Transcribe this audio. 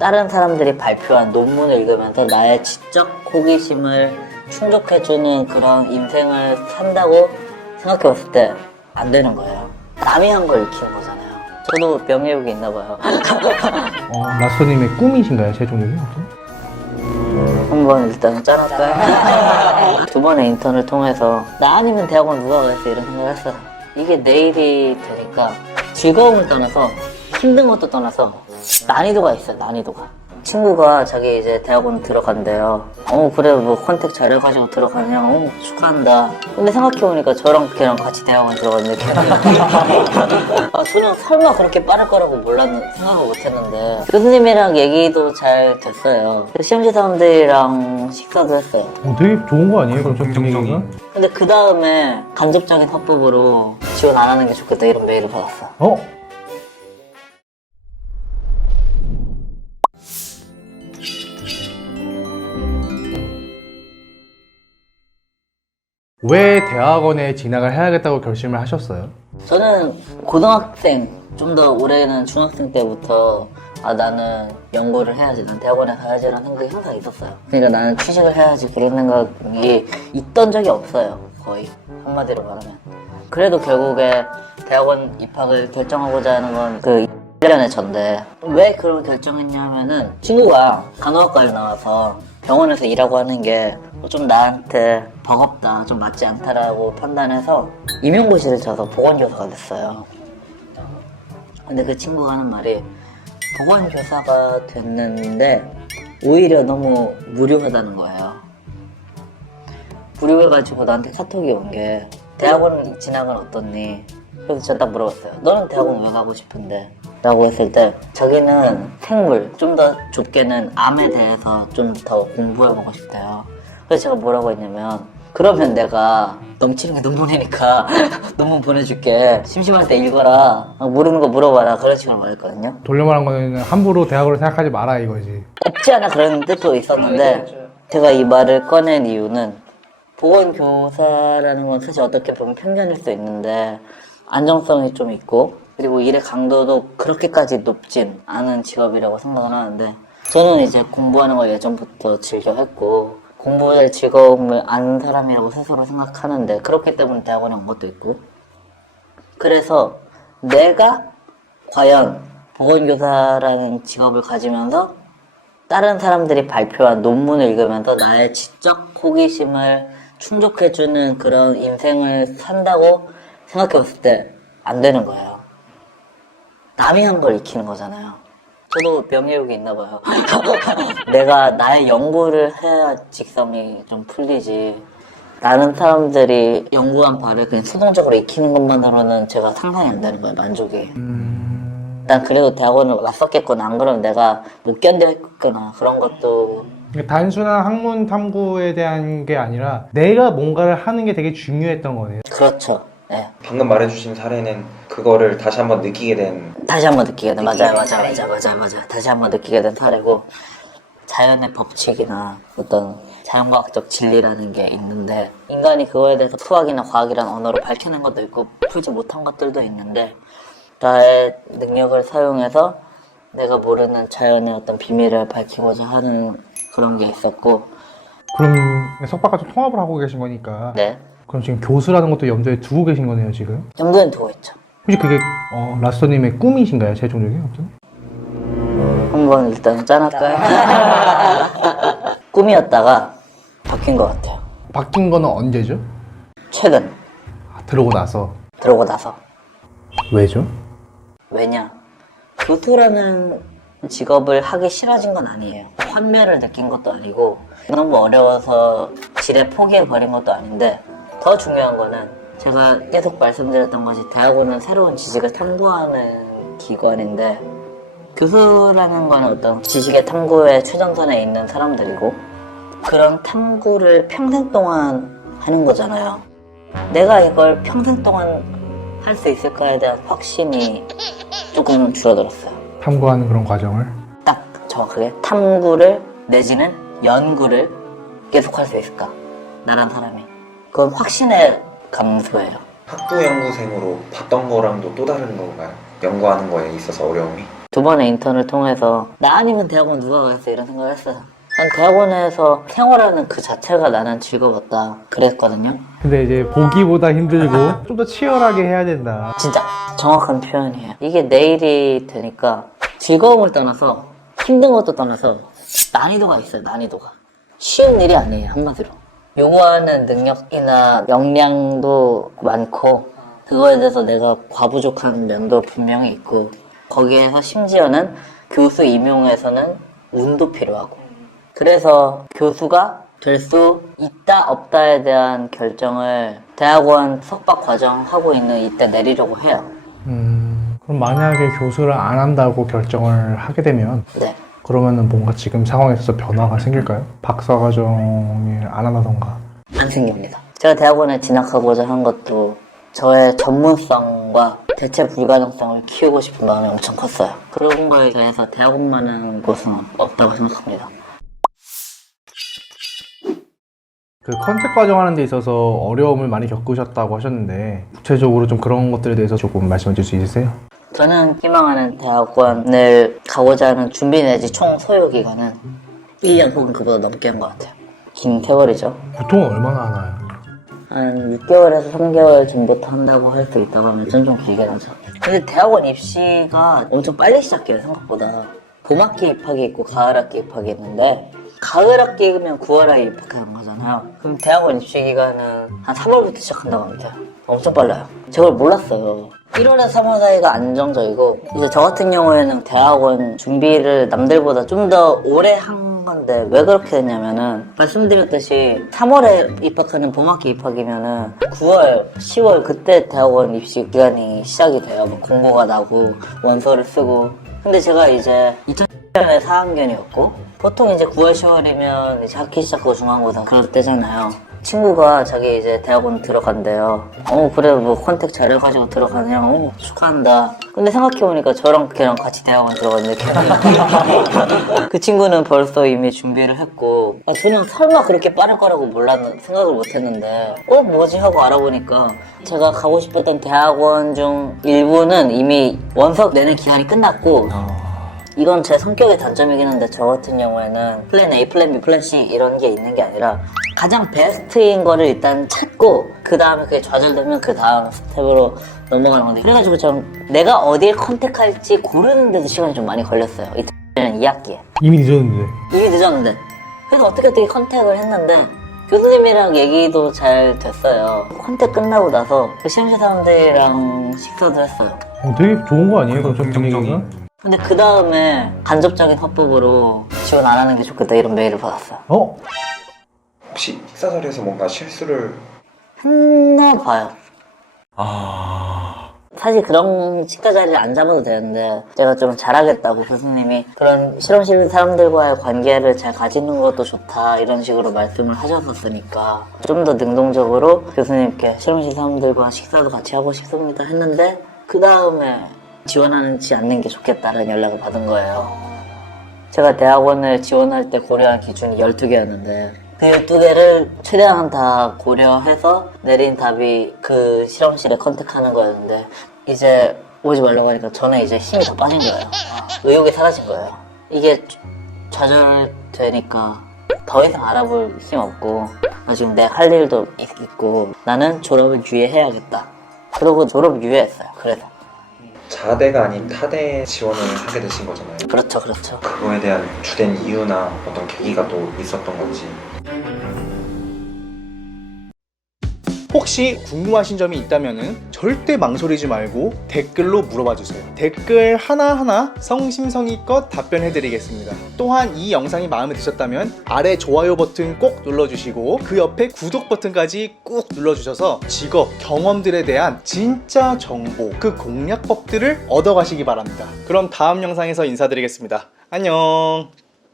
다른 사람들이 발표한 논문을 읽으면서 나의 지적 호기심을 충족해주는 그런 인생을 산다고 생각해봤을 때 안 되는 거예요. 남이 한 걸 익히는 거잖아요. 저도 명예욕이 있나 봐요. 라스토님의 꿈이신가요, 최종적인? 한번 일단 짜놨어요. 두 번의 인턴을 통해서 나 아니면 대학원 누가 가겠어 이런 생각을 했어요. 이게 내일이 되니까 즐거움을 떠나서 힘든 것도 떠나서 난이도가 있어요. 난이도가. 친구가 자기 이제 대학원 들어간대요. 그래 뭐 컨택 잘해가지고 들어가냐. 축하한다. 근데 생각해보니까 저랑 걔랑 같이 대학원 들어갔는데 저는 설마 그렇게 빠를 거라고 생각을 못했는데 교수님이랑 얘기도 잘 됐어요. 시험지 사람들이랑 식사도 했어요. 되게 좋은 거 아니에요? 그럼 저 분위기가? 근데 그 다음에 간접적인 화법으로 지원 안 하는 게 좋겠다 이런 메일을 받았어. 왜 대학원에 진학을 해야겠다고 결심을 하셨어요? 저는 고등학생, 좀 더 올해는 중학생 때부터 나는 연구를 해야지, 난 대학원에 가야지라는 생각이 항상 있었어요. 그러니까 나는 취직을 해야지 그런 생각이 있던 적이 없어요. 거의 한마디로 말하면. 그래도 결국에 대학원 입학을 결정하고자 하는 건 그 1년의 전데 왜 그런 결정했냐 하면은 친구가 간호학과를 나와서 병원에서 일하고 하는 게 좀 나한테 버겁다, 좀 맞지 않다라고 판단해서 임용고시를 쳐서 보건교사가 됐어요. 근데 그 친구가 하는 말이 보건교사가 됐는데 오히려 너무 무료하다는 거예요. 무료해가지고 나한테 카톡이 온 게 대학원 진학은 어떻니? 그래서 제가 딱 물어봤어요. 너는 대학원 왜 가고 싶은데? 라고 했을 때 자기는 생물, 좀 더 좁게는 암에 대해서 좀 더 공부해보고 싶대요. 그래서 제가 뭐라고 했냐면 그러면 내가 넘치는 게 논문이니까 논문 보내줄게. 심심할 때 읽어라. 모르는 거 물어봐라. 그런 식으로 말했거든요. 돌려 말한 거는 함부로 대학으로 생각하지 마라 이거지. 없지 않아 그런 뜻도 있었는데 제가 이 말을 꺼낸 이유는 보건교사라는 건 사실 어떻게 보면 편견일 수 있는데 안정성이 좀 있고 그리고 일의 강도도 그렇게까지 높진 않은 직업이라고 생각을 하는데 저는 이제 공부하는 걸 예전부터 즐겨 했고 공부의 즐거움을 아는 사람이라고 스스로 생각하는데 그렇기 때문에 대학원에 온 것도 있고 그래서 내가 과연 보건교사라는 직업을 가지면서 다른 사람들이 발표한 논문을 읽으면서 나의 지적 호기심을 충족해주는 그런 인생을 산다고 생각해봤을 때 안 되는 거예요. 남이 한 걸 익히는 거잖아요. 저도 명예욕이 있나 봐요. 내가 나의 연구를 해야 직성이 좀 풀리지. 다른 사람들이 연구한 바를 그냥 수동적으로 익히는 것만으로는 제가 상상이 안 되는 거예요, 만족이. 난 그래도 대학원을 왔었겠구나. 안 그러면 내가 못 견뎌했구나. 그런 것도. 단순한 학문 탐구에 대한 게 아니라 내가 뭔가를 하는 게 되게 중요했던 거네요. 그렇죠. 네. 방금 말해주신 사례는 그거를 다시 한번 느끼게 된 다시 한번 느끼게 된 맞아요. 다시 한번 느끼게 된 사례고 자연의 법칙이나 어떤 자연과학적 진리라는 게 있는데 인간이 그거에 대해서 수학이나 과학이라는 언어로 밝히는 것도 있고 풀지 못한 것들도 있는데 나의 능력을 사용해서 내가 모르는 자연의 어떤 비밀을 밝히고자 하는 그런 게 있었고 그럼 석박과 좀 통합을 하고 계신 거니까 네. 그럼 지금 교수라는 것도 염두에 두고 계신 거네요 지금? 염두에 두고 있죠. 혹시 그게 라스토님의 꿈이신가요? 최종적인 어떤? 한번 일단 짜놨어요. 꿈이었다가 바뀐 것 같아요. 바뀐 거는 언제죠? 최근 들어오고 나서. 들어오고 나서. 왜죠? 왜냐? 교수라는 직업을 하기 싫어진 건 아니에요. 환멸을 느낀 것도 아니고 너무 어려워서 지레 포기해버린 것도 아닌데 더 중요한 거는 제가 계속 말씀드렸던 것이 대학원은 새로운 지식을 탐구하는 기관인데 교수라는 건 어떤 지식의 탐구의 최전선에 있는 사람들이고 그런 탐구를 평생 동안 하는 거잖아요. 내가 이걸 평생 동안 할 수 있을까에 대한 확신이 조금 줄어들었어요. 탐구하는 그런 과정을? 딱 정확하게 탐구를 내지는 연구를 계속 할 수 있을까? 나란 사람이. 그건 확신의 감소예요. 학부 연구생으로 봤던 거랑도 또 다른 건가요? 연구하는 거에 있어서 어려움이? 두 번의 인턴을 통해서 나 아니면 대학원 누가 가겠어 이런 생각을 했어요. 난 대학원에서 생활하는 그 자체가 나는 즐거웠다 그랬거든요. 근데 이제 보기보다 힘들고 좀 더 치열하게 해야 된다. 진짜 정확한 표현이에요. 이게 내일이 되니까 즐거움을 떠나서 힘든 것도 떠나서 난이도가 있어요. 난이도가 쉬운 일이 아니에요. 한마디로 요구하는 능력이나 역량도 많고 그거에 대해서 내가 과부족한 면도 분명히 있고 거기에서 심지어는 교수 임용에서는 운도 필요하고 그래서 교수가 될 수 있다 없다에 대한 결정을 대학원 석박 과정 하고 있는 이때 내리려고 해요. 그럼 만약에 교수를 안 한다고 결정을 하게 되면 네. 그러면은 뭔가 지금 상황에 있어서 변화가 생길까요? 박사 과정을 안 한다던가. 안 생깁니다. 제가 대학원에 진학하고자 한 것도 저의 전문성과 대체 불가능성을 키우고 싶은 마음이 엄청 컸어요. 그런 거에 대해서 대학원만한 곳은 없다고 생각합니다. 그 컨택 과정 하는 데 있어서 어려움을 많이 겪으셨다고 하셨는데 구체적으로 좀 그런 것들에 대해서 조금 말씀해 줄 수 있으세요? 저는 희망하는 대학원을 가고자 하는 준비 내지 총 소요 기간은 1년 혹은 그보다 넘게 한 것 같아요. 긴 세월이죠. 보통 얼마나 하나요? 한 6개월에서 3개월 전부터 한다고 할 수 있다고 하면 좀 길게 하죠. 근데 대학원 입시가 엄청 빨리 시작해요, 생각보다. 봄학기 입학이 있고 가을학기 입학이 있는데 가을학기면 9월에 입학하는 거잖아요. 그럼 대학원 입시 기간은 한 3월부터 시작한다고 합니다. 엄청 빨라요. 저걸 몰랐어요. 1월에서 3월 사이가 안정적이고 이제 저 같은 경우에는 대학원 준비를 남들보다 좀 더 오래 한 건데 왜 그렇게 됐냐면은 말씀드렸듯이 3월에 입학하는 봄학기 입학이면은 9월, 10월 그때 대학원 입시 기간이 시작이 돼요. 뭐 공고가 나고 원서를 쓰고 근데 제가 이제 2000년에 4학년이었고 보통 이제 9월, 10월이면 이제 학기 시작하고 중간고사 그럴 때잖아요. 친구가 자기 이제 대학원 들어간대요. 그래 뭐 컨택 잘해가지고 들어가네요. 축하한다. 근데 생각해보니까 저랑 걔랑 같이 대학원 들어갔는데 걔는 그 친구는 벌써 이미 준비를 했고 저는 설마 그렇게 빠를 거라고 생각을 못했는데 뭐지 하고 알아보니까 제가 가고 싶었던 대학원 중 일부는 이미 원서 내는 기간이 끝났고 이건 제 성격의 단점이긴 한데 저 같은 경우에는 플랜 A, 플랜 B, 플랜 C 이런 게 있는 게 아니라 가장 베스트인 거를 일단 찾고 그 다음에 그게 좌절되면 그 다음 스텝으로 넘어가는 건데 그래가지고 좀 내가 어딜 컨택할지 고르는 데도 시간이 좀 많이 걸렸어요. 이때는 2학기에 이미 늦었는데. 이미 늦었는데 그래서 어떻게 컨택을 했는데 교수님이랑 얘기도 잘 됐어요. 컨택 끝나고 나서 그 시험실 사람들이랑 식사도 했어요. 되게 좋은 거 아니에요? 그럼 저 분위기가? 근데 그 다음에 간접적인 화법으로 지원 안 하는 게 좋겠다 이런 메일을 받았어요. 혹시 식사 자리에서 뭔가 실수를 했나 봐요. 사실 그런 식사 자리를 안 잡아도 되는데 제가 좀 잘하겠다고 교수님이 그런 실험실 사람들과의 관계를 잘 가지는 것도 좋다 이런 식으로 말씀을 하셨었으니까 좀 더 능동적으로 교수님께 실험실 사람들과 식사도 같이 하고 싶습니다 했는데 그 다음에 지원하지 않는 게 좋겠다는 연락을 받은 거예요. 제가 대학원을 지원할 때 고려한 기준이 12개였는데 그 12개를 최대한 다 고려해서 내린 답이 그 실험실에 컨택하는 거였는데 이제 오지 말라고 하니까 저는 이제 힘이 다 빠진 거예요. 의욕이 사라진 거예요. 이게 좌절되니까 더 이상 알아볼 힘 없고 지금 내 할 일도 있고 나는 졸업을 유예해야겠다. 그러고 졸업 유예했어요. 그래서 자대가 아닌 타대 지원을 하게 되신 거잖아요. 그렇죠, 그렇죠. 그거에 대한 주된 이유나 어떤 계기가 또 있었던 건지. 혹시 궁금하신 점이 있다면 절대 망설이지 말고 댓글로 물어봐 주세요. 댓글 하나하나 성심성의껏 답변해드리겠습니다. 또한 이 영상이 마음에 드셨다면 아래 좋아요 버튼 꼭 눌러주시고 그 옆에 구독 버튼까지 꾹 눌러주셔서 직업, 경험들에 대한 진짜 정보, 그 공략법들을 얻어가시기 바랍니다. 그럼 다음 영상에서 인사드리겠습니다. 안녕.